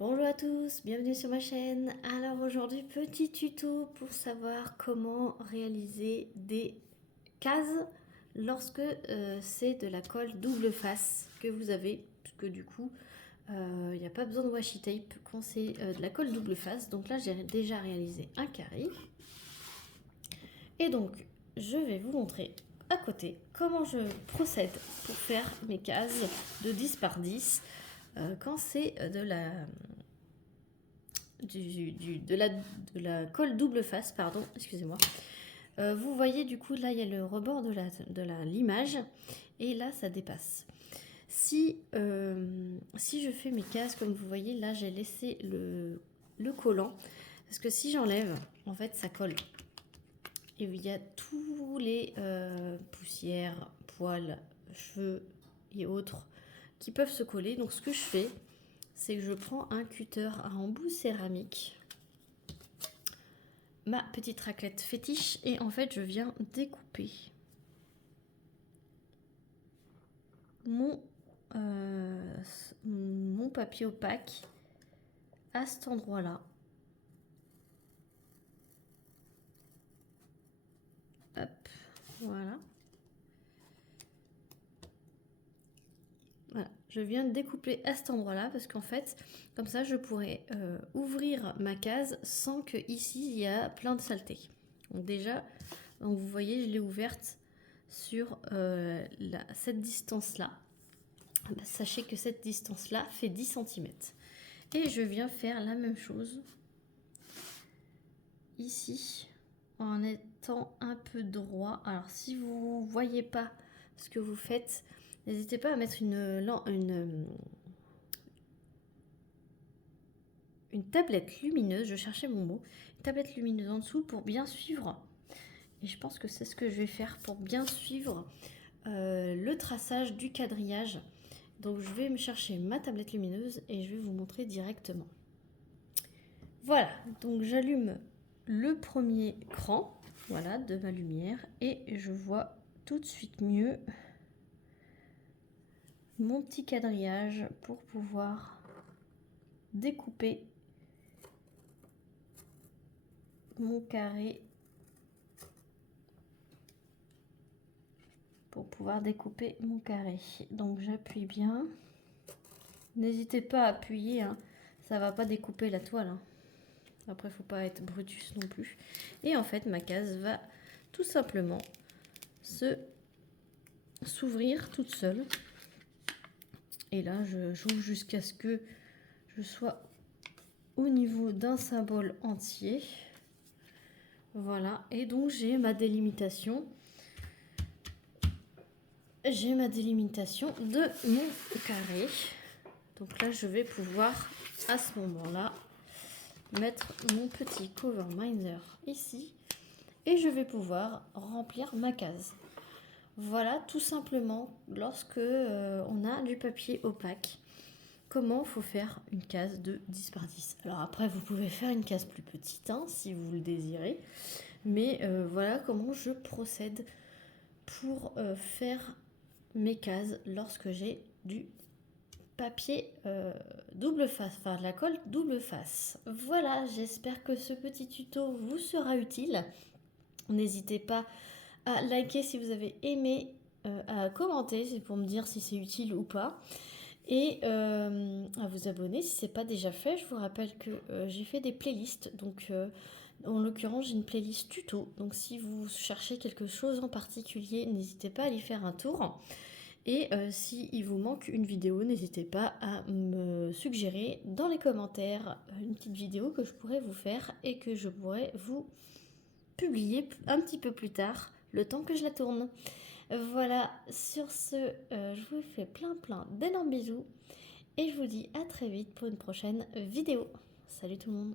Bonjour à tous, bienvenue sur ma chaîne. Alors aujourd'hui, petit tuto pour savoir comment réaliser des cases lorsque c'est de la colle double face que vous avez, puisque du coup, il n'y a pas besoin de washi tape quand c'est de la colle double face. Donc là, j'ai déjà réalisé un carré. Et donc, je vais vous montrer à côté comment je procède pour faire mes cases de 10 par 10 quand c'est de la colle double face, pardon, excusez-moi. Vous voyez du coup là il y a le rebord de l'image et là ça dépasse. Si je fais mes cases comme vous voyez là j'ai laissé le collant parce que si j'enlève en fait ça colle et il y a tous les poussières, poils, cheveux et autres qui peuvent se coller. Donc ce que je fais c'est que je prends un cutter à embout céramique, ma petite raclette fétiche, et en fait je viens découper mon papier opaque à cet endroit là. Hop, voilà. Voilà, je viens de découper à cet endroit là parce qu'en fait comme ça je pourrais ouvrir ma case sans que ici il y a plein de saleté. Donc déjà donc vous voyez je l'ai ouverte sur cette distance là. Sachez que cette distance là fait 10 cm et je viens faire la même chose ici en étant un peu droit. Alors si vous voyez pas ce que vous faites, n'hésitez pas à mettre une tablette lumineuse, je cherchais mon mot, une tablette lumineuse en dessous pour bien suivre. Et je pense que c'est ce que je vais faire pour bien suivre le traçage du quadrillage. Donc je vais me chercher ma tablette lumineuse et je vais vous montrer directement. Voilà, donc j'allume le premier cran, voilà, de ma lumière et je vois tout de suite mieux mon petit quadrillage pour pouvoir découper mon carré, Donc j'appuie bien. N'hésitez pas à appuyer, hein. Ça va pas découper la toile, hein. Après faut pas être Brutus non plus. Et en fait ma case va tout simplement s'ouvrir toute seule. Et là j'ouvre jusqu'à ce que je sois au niveau d'un symbole entier. Voilà, et donc j'ai ma délimitation. J'ai ma délimitation de mon carré. Donc là je vais pouvoir à ce moment là mettre mon petit cover minder ici et je vais pouvoir remplir ma case. Voilà tout simplement lorsque on a du papier opaque comment il faut faire une case de 10 par 10. Alors après vous pouvez faire une case plus petite, hein, si vous le désirez, mais voilà comment je procède pour faire mes cases lorsque j'ai du papier double face, enfin de la colle double face. Voilà, j'espère que ce petit tuto vous sera utile. N'hésitez pas à liker si vous avez aimé, à commenter, c'est pour me dire si c'est utile ou pas, et à vous abonner si c'est pas déjà fait. Je vous rappelle que j'ai fait des playlists, donc en l'occurrence j'ai une playlist tuto, donc si vous cherchez quelque chose en particulier, n'hésitez pas à y faire un tour. Et s'il vous manque une vidéo, n'hésitez pas à me suggérer dans les commentaires une petite vidéo que je pourrais vous faire et que je pourrais vous publier un petit peu plus tard, le temps que je la tourne. Voilà, sur ce, je vous fais plein d'énormes bisous et je vous dis à très vite pour une prochaine vidéo. Salut tout le monde!